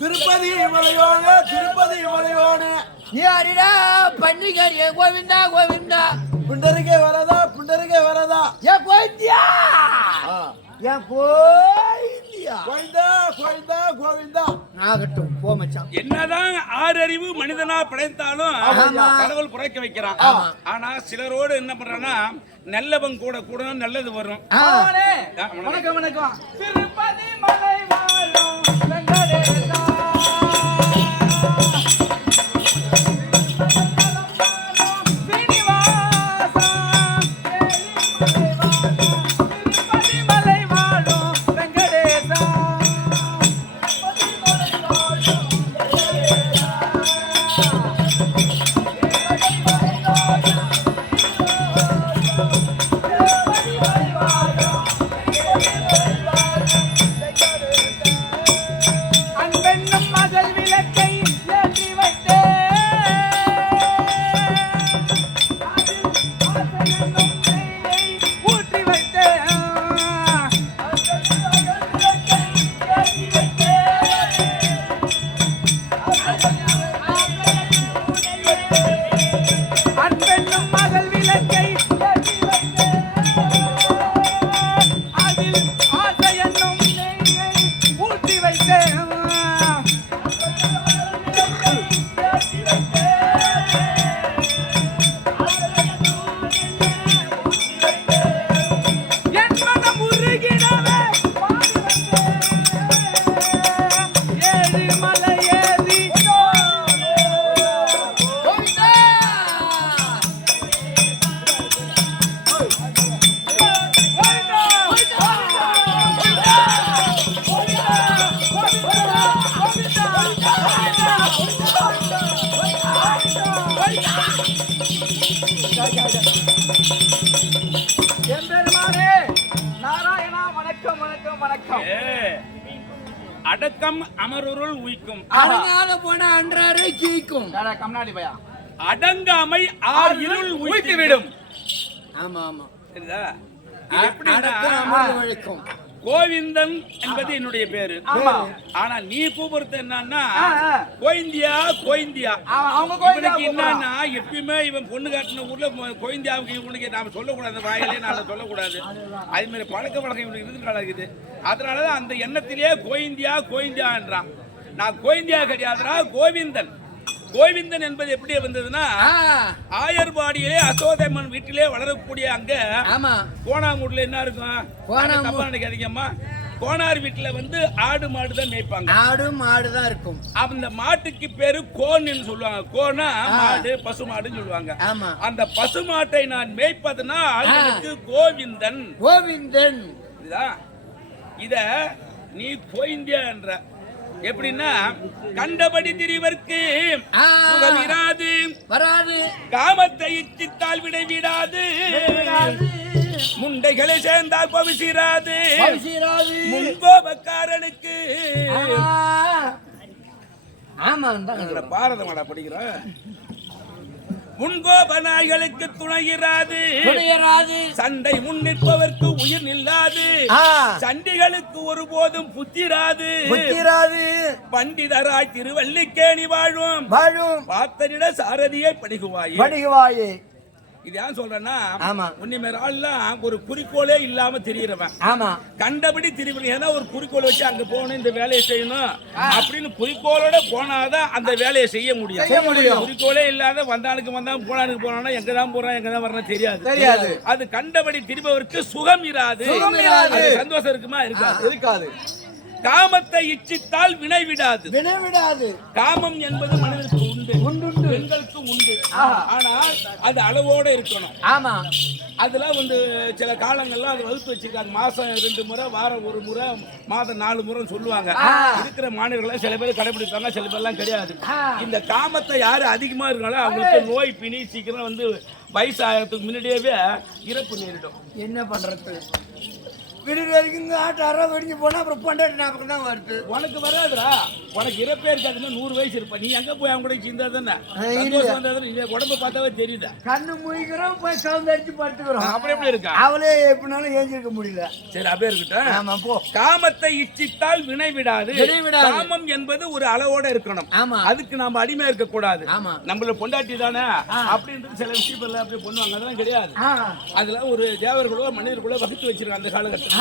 திருப்பதி மலையோடு திருப்பதி மலையோடு யாரிடா பன்னிகரிய கோவிந்தா கோவிந்தா புண்டருகே வரதா புண்டருகே வரதா ஏன் கோவிந்தியா ஏன் கோவிந்தியா கோவிந்தா கோவிந்தா கோவிந்தா ஆகட்டும் போ மச்சான். என்னதான் ஆறறிவு மனிதனா படைத்தாலும் கடவுள் புரைக்க வைக்கிறான். ஆனா சிலரோடு என்ன பண்றான்னா நல்லவன் கூட கூட நல்லது வரும். வணக்கம் வணக்கம். திருப்பதி மலை வாழும் வெங்கடேசா அடக்கம் அமருருள் உயிக்கும் அடங்காத போன அன்றாரு கீக்கும் கம்னாடி பையா அடங்காமை ஆர் இருள் உயித்து விடும். ஆமா ஆமா சரிதா? எப்படி கோவிந்தன் என்பது என்னுடைய பேரு. ஆனா நீ கூப்பிடுறது என்னன்னா கோயிந்தியா கோயிந்தியா. இவனுக்கு என்னன்னா எப்பயுமே இவன் பொண்ணு காட்டின ஊர்ல கோயிந்தியாவுக்கு இவனுக்கு நாம சொல்லக்கூடாது, வாயிலே நாம சொல்லக்கூடாது. அதே மாதிரி பழக்க வழக்கம் இவனுக்கு இருந்து கலக்குது. அதனாலதான் அந்த எண்ணத்திலேயே கோயிந்தியா கோயிந்தியான்றான். நான் கோயிந்தியா கிடையாதுடா, கோவிந்தன். கோவிந்தன் என்பது எப்படி வந்ததுன்னா ஆயர்பாடியிலே அசோதம்மன் வீட்டிலே வளரக்கூடிய அங்க கோணாமூட்ல என்ன இருக்கும் நினைக்காதீங்கம்மா, கோனார் வீட்டுல வந்து ஆடு மாடு தான் மேய்ப்பாங்க. ஆடு மாடு தான் இருக்கும். அந்த மாட்டுக்கு பேரு கோன்னு சொல்லுவாங்க. கோனா மாடு, பசு மாடுன்னு சொல்லுவாங்க. அந்த பசு மாட்டை நான் மேய்ப்பதுனால் எனக்கு கோவிந்தன். கோவிந்தன் இத நீ கோயிந்தியா என்ற எப்படின்னா கண்டபடி திரிவர்க்கு சுகமிராது வராது, காமத்தை இச்சித்தால் விடை விடாது, முண்டைகளை சேர்ந்தால் பவிசிராது, முன்கோபக்காரனுக்கு பாரதமாடா படிக்கிறேன். முன்கோப நாய்களுக்கு துணையிராது, சண்டை முன்னிற்பவர்க்கு உயிர் நில்லாது, சண்டிகளுக்கு ஒருபோதும் புத்திராது, பண்டிதராய் திருவல்லிக்கேணி வாழும் பார்த்தனிட சாரதியை படிகுவாயே. இது ஏன் சொல்றேன்னா ஆமா. உன்னை மேல ஆள்லாம் ஒரு குறிக்கோளே இல்லாம தெரியறவன். ஆமா. கண்டபடி திருப்பி ஏன்னா ஒரு குறிக்கோள் வச்சு அங்க போகணும், இந்த வேலையை செய்யணும் அப்படின்னு குறிக்கோளோட போனாதான் அந்த வேலையை செய்ய முடியும். குறிக்கோளே இல்லாத வந்தானுக்கு போனானுக்கு போனா எங்கதான் போறான் எங்கதான் வரணும் தெரியாது. அது கண்டபடி திரும்பவருக்கு சுகம் இராது. சந்தோஷம் இருக்குமா? இருக்காது. காமத்தை இச்சித்தால் வினை விடாது. காமம் என்பது மனிதனுக்கு உண்டு, பெண்களுக்கு உண்டு. ஆனால் அது அளவோட இருக்கணும். ஆமா. அதுல சில காலங்கள்ல அது வகுத்து வச்சிருக்காங்க. மாசம் 2 முறை, வாரம் 1 முறை, மாதம் 4 முறை சொல்லுவாங்க. இருக்கிற மாநிலங்களை சில பேர் கடைபிடிப்பாங்க, சில பேர்லாம் கிடையாது. இந்த காமத்தை யாரு அதிகமா இருக்காங்களோ அவங்களுக்கு நோய் பிணி சீக்கிரம் வயசாகிறதுக்கு முன்னாடியே இறப்பு நேரிடும். என்ன பண்றது? விடுற வரைக்கும் ஆட்டாரா வெடிஞ்சு போனா அப்புறம் பொண்டாட்டி ஞாபகம் தான் வருது. உனக்கு வராதுடா. உனக்கு இறப்பே இருக்காதுன்னா 100 வயசு இருப்ப. நீ எங்க போய் அவங்க கூட சிந்தா தானே உடம்பு பார்த்தாவே தெரியுதா? கண்ணு மூய்க்கிறோம், போய் சவுந்தரிச்சு படுத்துக்கிறோம். அப்படி எப்படி இருக்கா? அவளே எப்படினாலும் ஏஞ்சிருக்க முடியல. சரி, அப்படியே இருக்கட்டும். ஆமா, போ. காமத்தை இச்சித்தால் வினை விடாது. காமம் என்பது ஒரு அளவோட இருக்கணும். ஆமா. அதுக்கு நாம அடிமையா இருக்க கூடாது. ஆமா. நம்மள பொண்டாட்டி தானே அப்படின்றது சில விஷயங்கள் அப்படி பண்ணுவாங்க. அதெல்லாம் கிடையாது. அதுல ஒரு தேவர்களோ மனிதர்களோ வகுத்து வச்சிருக்காங்க அந்த காலகட்டத்தில்.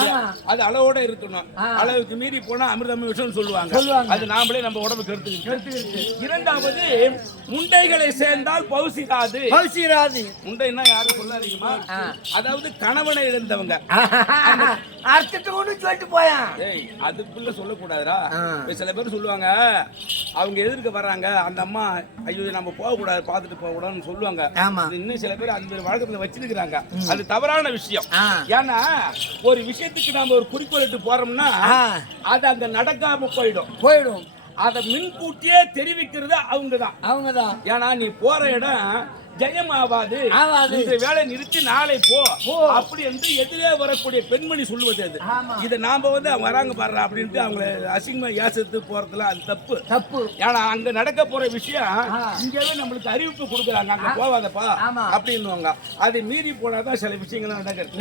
அது அளவோட இருக்கணும். அளவுக்கு மீறி போனா அமிர்தம் விஷம் சொல்லுவாங்க. அது நாமளே நம்ம உடம்பு கெடுத்து. இரண்டாவது, முண்டைகளை சேர்ந்தால் பௌசிராது. முண்டைன்னா யாரும் சொல்லாதீங்கம்மா. அதாவது கணவனை இழந்தவங்க. அர்த்தத்தை கொண்டு சொல்லிட்டு போயா. அதுக்குள்ள சொல்லக்கூடாதுடா. சில பேர் சொல்லுவாங்க, அவங்க எதிர்க்க வர்றாங்க, அந்த அம்மா ஐயோ நம்ம போக கூடாது, பார்த்துட்டு போக கூடாதுன்னு சொல்லுவாங்க. இன்னும் சில பேர் அந்த வழக்கத்துல வச்சிருக்கிறாங்க. அது தவறான விஷயம். ஏன்னா ஒரு விஷயத்துக்கு நாம ஒரு குறிக்கோளிட்டு போறோம்னா அது அங்க நடக்காம போயிடும். அதை முன்கூட்டியே தெரிவிக்கிறது அவங்கதான். ஏன்னா நீ போற இடம் ஜெயம் ஆவாது, இந்த வேலை நிறுத்தி நாளை போ அப்படி என்று எதிரே வரக்கூடிய பெண்மணி சொல்லுவது. அது இதை நாம வராங்க பாடுற அப்படின்ட்டு அவங்களை அசிங்கமா ஏசத்து போறதுல அது தப்பு. ஏன்னா அங்க நடக்க போற விஷயம் இங்கவே நம்மளுக்கு அறிவிப்பு கொடுக்குறாங்க, அங்க போவாதப்பா அப்படின்னுவாங்க. அதை மீறி போனாதான் சில விஷயங்கள்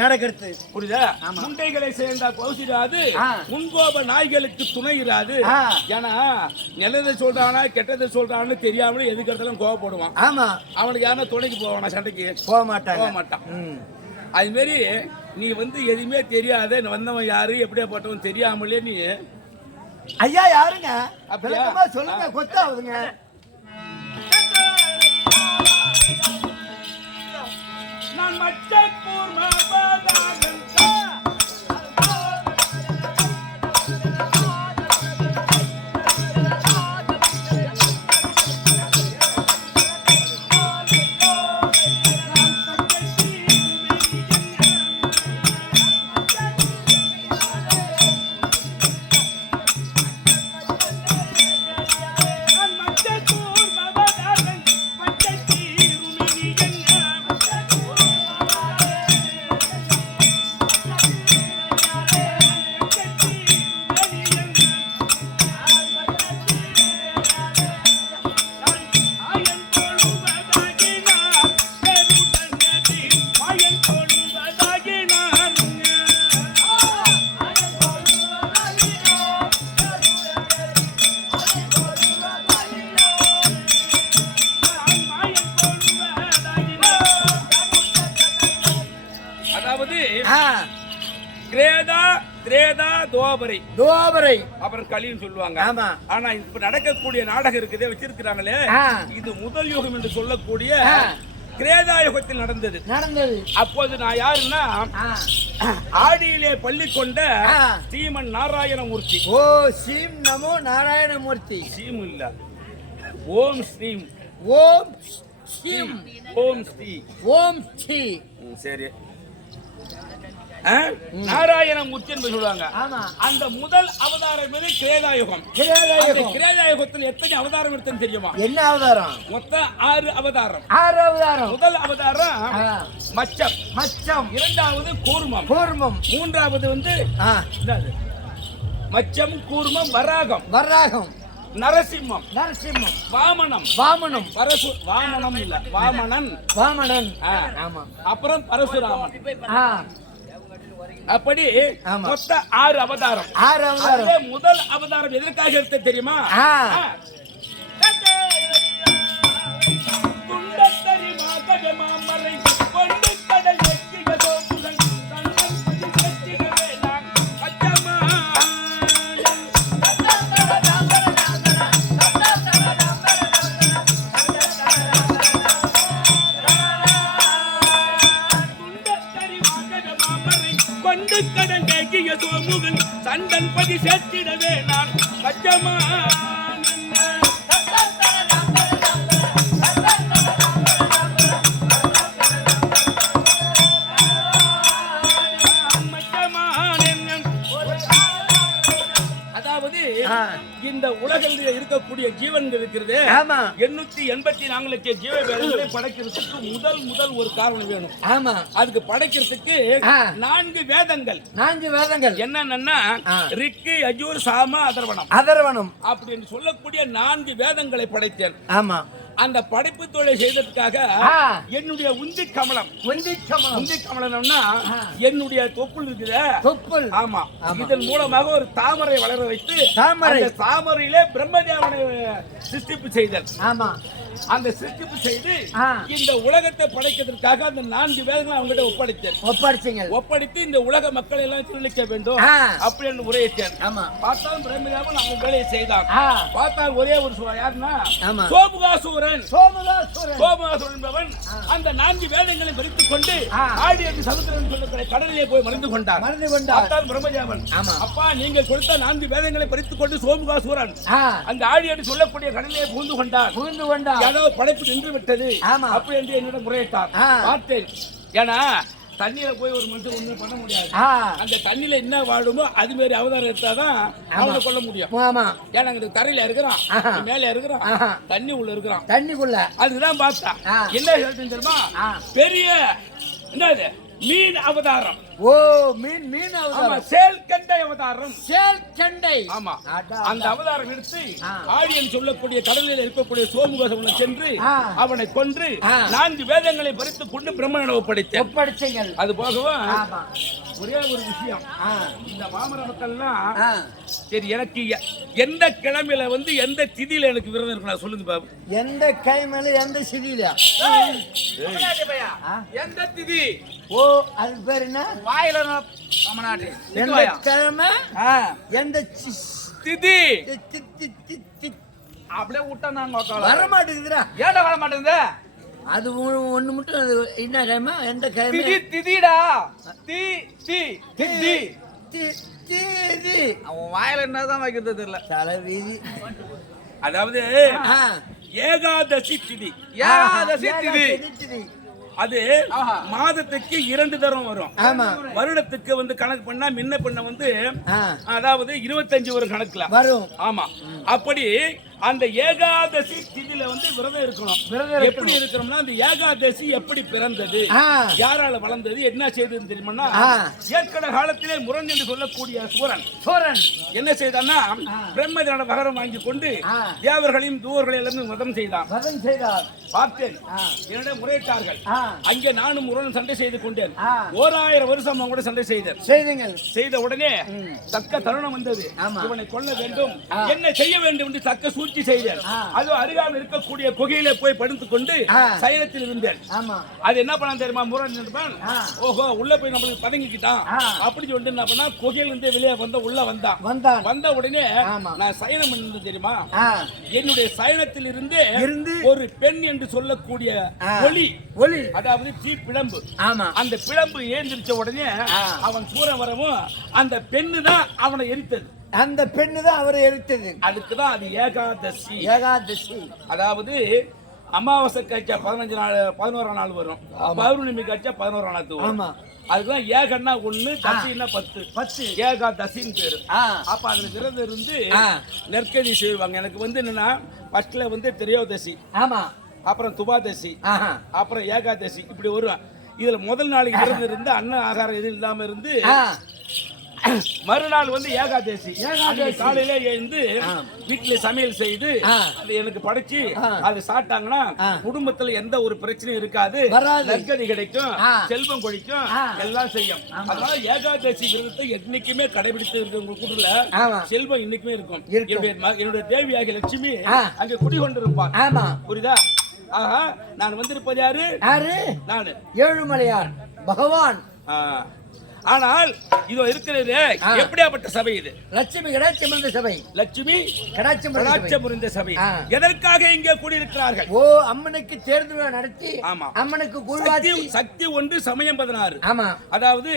நடக்கிறது. புரியுதா? முண்டைகளை சேர்ந்தா பௌசிராது, முன்கோப நாய்களுக்கு துணை இராது. ஏன்னா நல்லதை சொல்றானா கெட்டதை சொல்றான்னு தெரியாமலே எதுக்கிறதுலாம் கோவப்படுவான். அவனுக்கு யாரும் துணைக்கு போவானா, சண்டைக்கு போக மாட்டான். அது மாதிரி நீ எதுவுமே தெரியாத வந்தவன் யாரு எப்படியா போட்டவன் தெரியாமலே நீ ஐயா யாருங்க சொல்லுங்க, கொத்தாவுதுங்க. நான் துவாபரை அப்புறம் கலின்னு சொல்லுவாங்க. ஆனா இப்ப நடக்கக்கூடிய நாடகம் இருக்குதே வச்சிருக்கிறாங்களே, இது முதல் யுகம் என்று சொல்லக்கூடிய கிரேதா யுகத்தில் நடந்தது. அப்போது நான் யாருன்னா ஆடியிலே பள்ளி கொண்ட ஸ்ரீமன் நாராயணமூர்த்தி. ஸ்ரீம் நமோ நாராயணமூர்த்தி. ஸ்ரீம் இல்ல, ஓம் ஸ்ரீம். ஓம் ஸ்ரீ. சரி, நாராயணமூர்த்தி என்று சொல்லுவாங்க. அந்த முதல் அவதாரம் கிரேதாயுகம். கிரேதாயுகத்தில் எத்தனை அவதாரம் எடுத்தது தெரியுமா? என்ன அவதாரம்? மொத்தம் 6 அவதாரம். முதல் அவதாரம் மச்சம், இரண்டாவது கூர்மம், மூன்றாவது மச்சம், கூர்மம், வராகம், நரசிம்மம், வாமனம், வாமனம் இல்ல, வாமனன், அப்புறம் பரசுராமன். அப்படி மொத்த 6 அவதாரம். முதல் அவதாரம் எதற்காக எடுத்த தெரியுமா? துண்டத்தரி மாமரை முருகன் சண்டன் பதி சேர்த்திடவே நான் பச்சமா இந்த உலகில் இருக்கக்கூடிய ஜீவன்கள் இருக்கிறது 884 லட்சம் ஜீவ வேதங்களை படைக்கிறதுக்கு முதல் ஒரு காரணம் வேணும். ஆமா, அதுக்கு படைக்கிறதுக்கு 4 வேதங்கள். 4 வேதங்கள் என்னன்னா ரிக்கு, யஜூர், சாம, அதர்வணம் அப்படின்னு சொல்லக்கூடிய 4 வேதங்களை படைத்தேன். ஆமா, அந்த படைப்பு தொழிலை செய்ததற்காக என்னுடைய உந்தி கமலம்னா என்னுடைய தொப்புள் இருக்குது. ஆமா, இதன் மூலமாக ஒரு தாமரை வளர வைத்து தாமரையிலே பிரம்மதேவனை சிருஷ்டிப்பு செய்தல். ஆமா, அந்த சிருஷ்டிப்பு செய்து இந்த உலகத்தை படைக்கிறதுக்காக அந்த 4 வேதங்களை அவங்ககிட்ட ஒப்படைத்து இந்த உலக மக்களை எல்லாம் திருளிக்க வேண்டும் அப்படி என்று உரையிட்டேன். பார்த்தால் பிரம்மதேவன் அவங்க வேலையை செய்தான். பார்த்தால் ஒரே ஒரு யாருன்னா சோமுகாசூரன் என்பவன் அந்த 4 வேதங்களை பறித்துக் கொண்டு ஆடியது சமுத்திரம் சொல்லுகிற கடலிலே போய் மறைந்து கொண்டார். பிரம்மதேவன், அப்பா நீங்கள் கொடுத்த 4 வேதங்களை பறித்துக் கொண்டு சோமுகாசூரன் அந்த ஆடியது சொல்லக்கூடிய கடலிலே புகுந்து கொண்டார். ஏதோ படைப்பு நின்று விட்டது அப்படி என்று என்னிடம் முறையிட்டார். பார்த்தேன், ஏன்னா தண்ணியில போய் ஒரு மனுஷன் ஒண்ணும் பண்ண முடியாது. அந்த தண்ணியில என்ன வாழுமோ அது மாதிரி அவதாரம் எடுத்தாதான் அவனை கொள்ள முடியும். ஏன்னா அங்க தரையில இருக்கிறான், மேல இருக்கிறான், தண்ணி உள்ள இருக்கிறான், தண்ணிக்குள்ள. அதுதான் பார்த்தா என்ன தெரியுமா, பெரிய என்னது மீன் அவதாரம். ஓ, மீன் அவதாரம், சேல்கண்டை அவதாரம். ஆமா, அந்த அவதாரம் எடுத்து ஆடியன் சொல்லக்கூடிய கடலில் இருக்கக்கூடிய சோமுகசவனை சென்று அவனை கொன்று 4 வேதங்களை பறித்துக் கொண்டு பிரம்மனை ஒப்படைத்தேன். அது போகவும் ஒரே ஒரு விஷயம், இந்த மாமர மக்கள்லாம் சரி எனக்கு எந்த கிழமையில எந்த திதியில எனக்கு விரதம் இருக்கணும் சொல்லுங்க பாபு. எந்த கிழமையில எந்த திதியில? எந்த திதி? ஓ, அது பேர் என்ன? வாயில எந்த கிழமை எந்த திதி அப்படியே விட்டா நாங்க வர மாட்டேங்குதுடா. ஏன்டா வர மாட்டேங்குது? அது ஒண்ணு மட்டும். என்ன கிழமை? எந்த கிழமை? திதிடா. அவன் வாயில என்னதான் வைக்கிறது தெரியல. தலைவீதி. அதாவது ஏகாதசி திதி. அது மாதத்துக்கு 2 தரம் வரும். வருடத்துக்கு கணக்கு பண்ணா முன்ன பண்ண அதாவது 25 ஒரு கணக்குல வரும். ஆமா, அப்படி அந்த ஏகாதசி திதியில விரதம் இருக்கணும். எப்படி இருக்கணும்னா அந்த ஏகாதசி எப்படி பிறந்தது, யாரால வளர்ந்தது, என்ன செய்தது தெரியுமா? ஏற்கனவே காலத்திலே முரண் என்று சொல்லக்கூடிய சூரன் என்ன செய்தான்னா பிரம்மதேவன வகரம் வாங்கி கொண்டு தேவர்களையும் தூவர்களையும் எல்லாமே வதம் செய்தான். பார்த்தேன், என்னிடம் முறையிட்டார்கள். அங்கே நானும் முரண் சண்டை செய்து கொண்டேன். 1000 வருஷம் அவங்க கூட சண்டை செய்த உடனே தக்க தருணம் வந்தது. இவனை கொல்ல வேண்டும், என்ன செய்ய வேண்டும் என்று தக்க சூழ்ச்சி செய்தேன். அது அருகாமல் இருக்கக்கூடிய குகையில போய் படுத்துக் கொண்டு சயனத்தில் இருந்தேன். அது என்ன பண்ண தெரியுமா? முரண் ஓஹோ உள்ள போய் நம்மளுக்கு பதுங்கிக்கிட்டான் அப்படி சொல்லிட்டு என்ன பண்ணா குகையில இருந்து வெளியே உள்ள வந்த உடனே நான் சயனம் பண்ணது தெரியுமா? என்னுடைய சயனத்தில் இருந்து ஒரு பெண் என்று சொல்லக்கூடிய ஒளி, அதாவது பிழம்பு. அந்த பிழம்பு ஏந்திரிச்ச உடனே அவன் சூர வரவும் அந்த பெண்ணு தான் அவனை எரித்தது. அந்த பெண்ணு தான் அவரை எரித்தது. அதுக்குதான் அது ஏகாதசி. அதாவது அமாவாசை காய்ச்சா 11 நாள் வரும், பௌர்ணமி காய்ச்சா 11 நாள் வரும். அதுதான் ஏகன்னா 1, தசின்னா 10 ஏகாதசின்னு பேரு. அப்ப அதுல விரதம் இருந்து நெற்கதி செய்வாங்க. எனக்கு என்னன்னா ஃபர்ஸ்ட்ல திரையோதசி, அப்புறம் துபாதசி, அப்புறம் ஏகாதசி இப்படி வரும். இதுல முதல் நாளைக்கு விரதம் இருந்து அன்ன ஆகாரம் எதுவும் இல்லாம இருந்து மறுநாள் ஏகாதசி. காலையில எழுந்து வீட்டுல சமையல் செய்து அது எனக்கு படைச்சு அது சாப்பிட்டாங்கன்னா குடும்பத்துல எந்த ஒரு பிரச்சனையும் இருக்காது, நற்கதி கிடைக்கும், செல்வம் கொடிக்கும், எல்லாம் செய்யும். அதனால ஏகாதசி விரதத்தை என்னைக்குமே கடைபிடித்து இருக்கிறவங்க கூட்டுல செல்வம் இன்னைக்குமே இருக்கும். என்னுடைய தேவியாகிய லட்சுமி அங்க குடிகொண்டிருப்பார். புரியுதா? ஆஹா, நான் வந்திருப்பது யாரு? நானு ஏழுமலையான் பகவான். ஆனால் இதோ இருக்கிறது எப்படியாப்பட்ட சபை இது? லட்சுமி கடாட்சி மந்த சபை. லட்சுமி கடாட்சி புரிந்த சபை. எதற்காக இங்கே கூடியிருக்கிறார்கள்? ஓ, அம்மனுக்கு தேர்ந்து நடத்தி, ஆமா, அம்மனுக்கு குருவாச்சி. சக்தி ஒன்று, சமயம் 16. ஆமா, அதாவது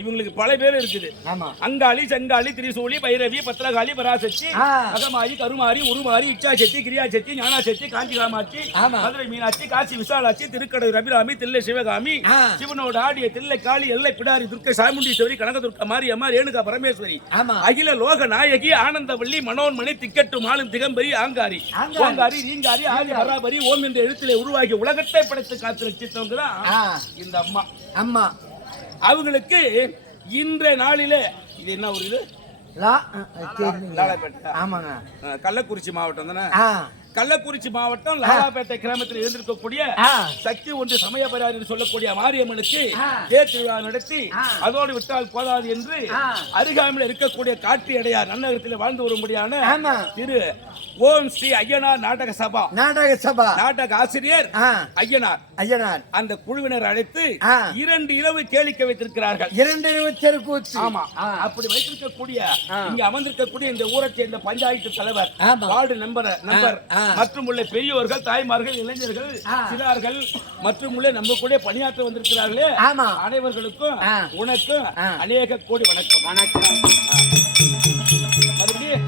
இவங்களுக்கு பல பேர் இருக்குது. ஆமா, அங்காளி, செங்காளி, திரிசூலி, பைரவி, பத்திரகாளி, பராசக்தி, அகமாரி, கருமாரி, உருமாரி, இச்சாசக்தி, கிரியாசக்தி, ஞானாசக்தி, காஞ்சி காமாட்சி, மதுரை மீனாட்சி, காசி விசாலாட்சி, திருக்கடை ரபிராமி, தில்லை சிவகாமி, சிவனோட ஆடிய தில்லை காளி, எல்லை பிடாரி, துர்க்கை சாமுண்டீஸ்வரி, கனகதுர்க்கா, மாரியம்மா, ரேணுகா பரமேஸ்வரி, அகில லோக நாயகி, ஆனந்தவள்ளி, மனோன்மணி, திக்கட்டும் ஆளும் திகம்பரி, ஆங்காரி, ஓங்காரி, ரீங்காரி, ஆதி பராபரி, ஓம் என்ற எழுத்திலே உருவாகி உலகத்தை படைத்து காத்து ரட்சித்தவங்க தான் இந்த அம்மா. அம்மா அவங்களுக்கு இன்றைய நாளிலே இது என்ன ஒரு இது? ஆமாங்க, கள்ளக்குறிச்சி மாவட்டம் தானே. கள்ளக்குறிச்சி மாவட்டம் லாலாப்பேட்டை கிராமத்தில் இருந்திருக்கக்கூடிய சக்தி ஒன்று சமயபரார் என்று சொல்லக்கூடிய மாரியம்மனுக்கு தேர் திருவிழா நடத்தி அதோடு விட்டால் போதாது என்று அருகாமையில் இருக்கக்கூடிய காட்டு அடையார் நன்னகரத்தில் வாழ்ந்து வரும்படியான திரு ஓம் ஸ்ரீ ஐயனார் நாடக சபா நாடக ஆசிரியர் ஐயனார் அந்த குழுவினர் அழைத்து 2 இரவு கேளிக்கை வைத்திருக்கிறார்கள். 2 இரவு தெருக்கூத்து. ஆமா, அப்படி வைத்திருக்கக்கூடிய இங்க அமர்ந்திருக்கக்கூடிய இந்த ஊரை சேர்ந்த பஞ்சாயத்து தலைவர், வார்டு நம்பர் மற்றும் உள்ள பெரியோர்கள், தாய்மார்கள், இளைஞர்கள், சிறார்கள் மற்றும் உள்ள நம்ம கூட பணியாற்ற வந்திருக்கிறார்களே, அனைவர்களுக்கும் உனக்கும் அநேக கோடி வணக்கம். மறுபடியும்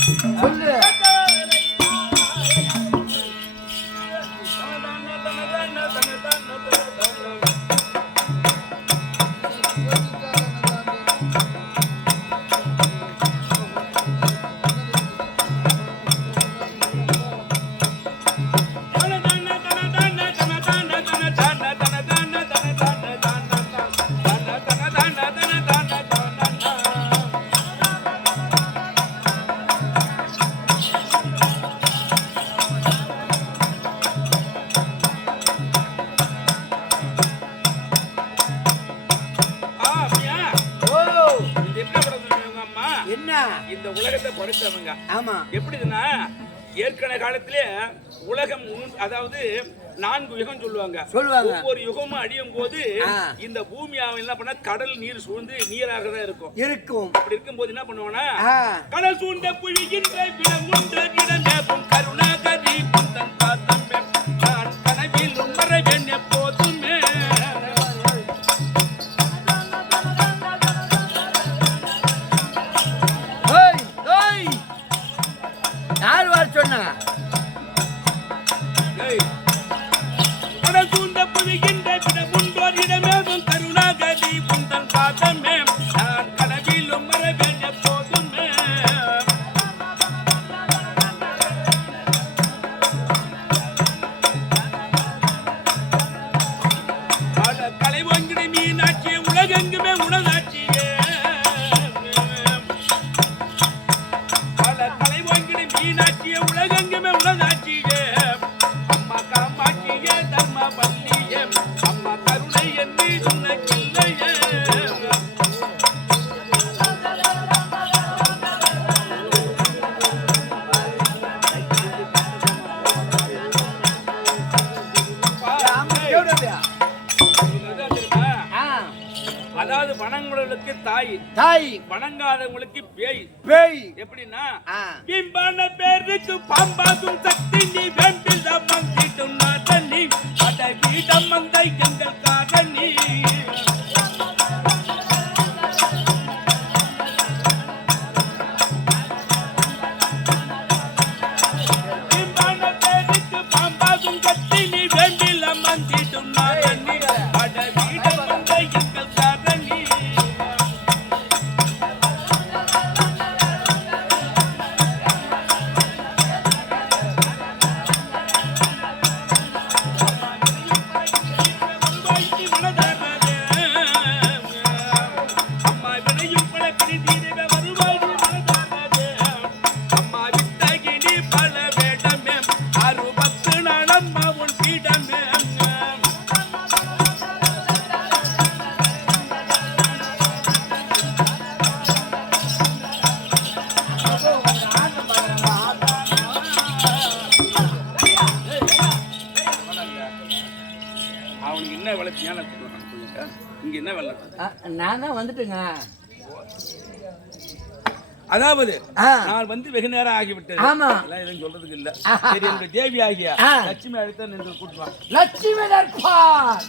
இந்த உலகத்தை படைத்தவங்க. ஆமா, எப்படின்னா ஏற்கனவே காலத்திலே உலகம், அதாவது 4 யுகம் சொல்லுவாங்க. ஒவ்வொரு யுகமும் அடியும் போது இந்த பூமியாவை என்ன பண்ண கடல் நீர் சூழ்ந்து நீராக தான் இருக்கும். அப்படி இருக்கும் போது என்ன பண்ணுவானா, கடல் சூழ்ந்த புவிகின்ற விலங்குன்ற இடமேவும் கருணாகரி புந்தன் பாத்தமே நான் கனவில் உமரவேன் எப்போதுமே. யார் வார் சொன்னா? கடல் சூழ்ந்த புவிகின்ற விலங்குன்றோர் இடமேவும் கருணாகரி புந்தன் பாத்தமே நான் கனவில் உமரவேன் எப்போதுமே. கலை வாங்கின மீனாட்சியே உலகெங்குமே உணதாட்சியே, கலை வாங்கின மீனாட்சியே உலகெங்குமே உணதாட்சியே, அம்மா காமாட்சியே தர்ம பள்ளியே, அம்மா கருணை என்று உனக்கில்லையே. அதாவது வணங்குறவர்களுக்கு தாய், வணங்காதவங்களுக்கு பேய். எப்படின்னா பிம்பான பேருக்கு பாம்பாகும் சக்தி நீ வேண்டில் மந்திட்டும் நாதனி அடகிடம் மந்தை எங்கள் காதனி. பிம்பான பேருக்கு பாம்பாகும் சக்தி நீ வேண்டில் மந்திட்டும் நாதனி அடகிடம் மந்தை எங்கள் காதனி. அவனுக்கு என்ன வளர்ச்சியான இங்க என்ன வேலை? நான் தான் வந்துட்டுங்க. அதாவது ஆ. நான் வந்து வெகு நேரம் ஆகிவிட்டது. ஆமா. எல்லாம் எதுவும் சொல்றதுக்கு இல்ல. சரி, என்னுடைய தேவி ஆகிய லட்சுமி அழைத்த நின்று கூட்டுவா. லட்சுமி நற்பார்.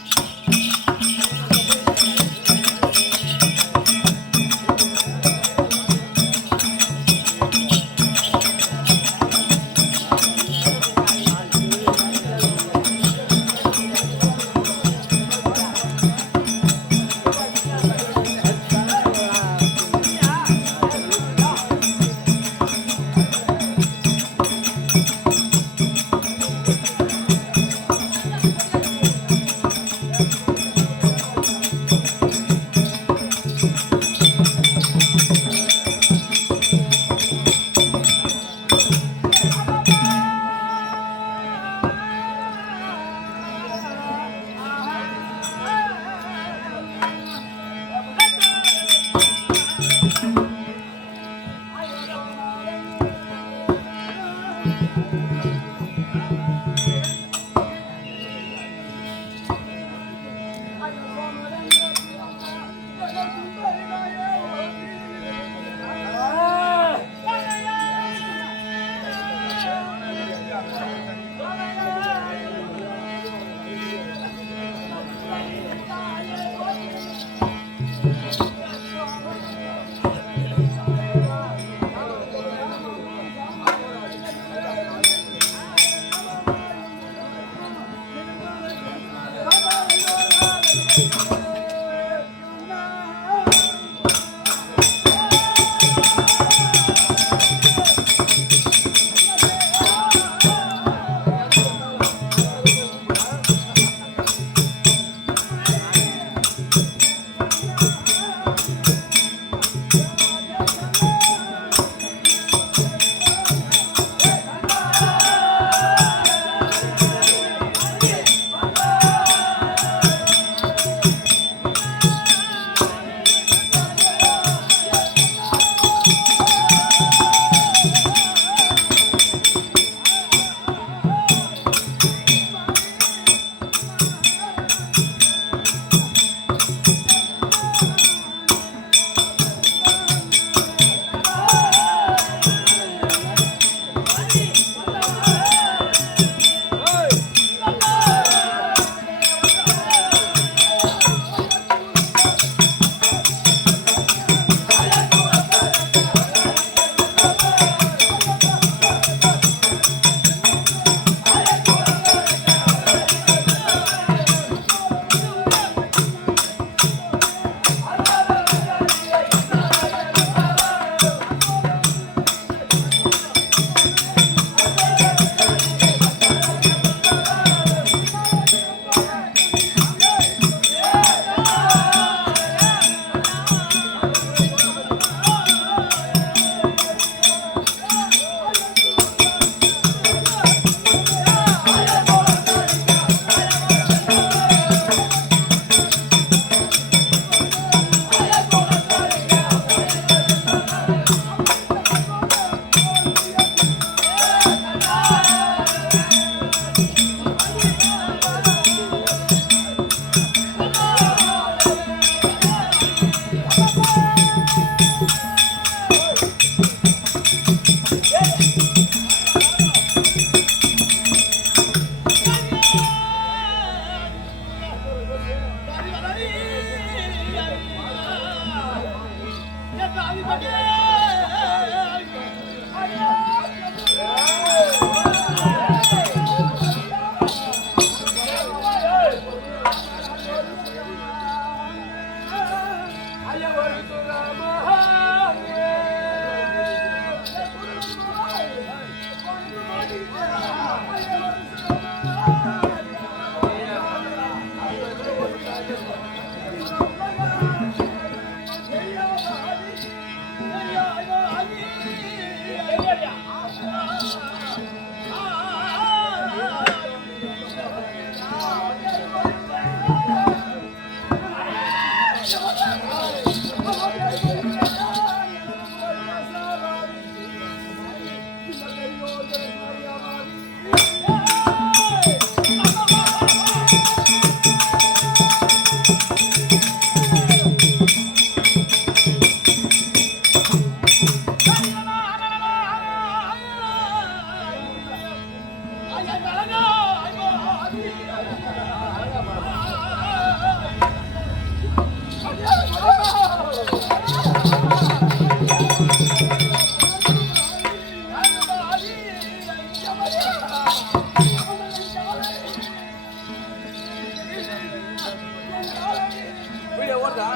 வீடியோ ஓடுதா?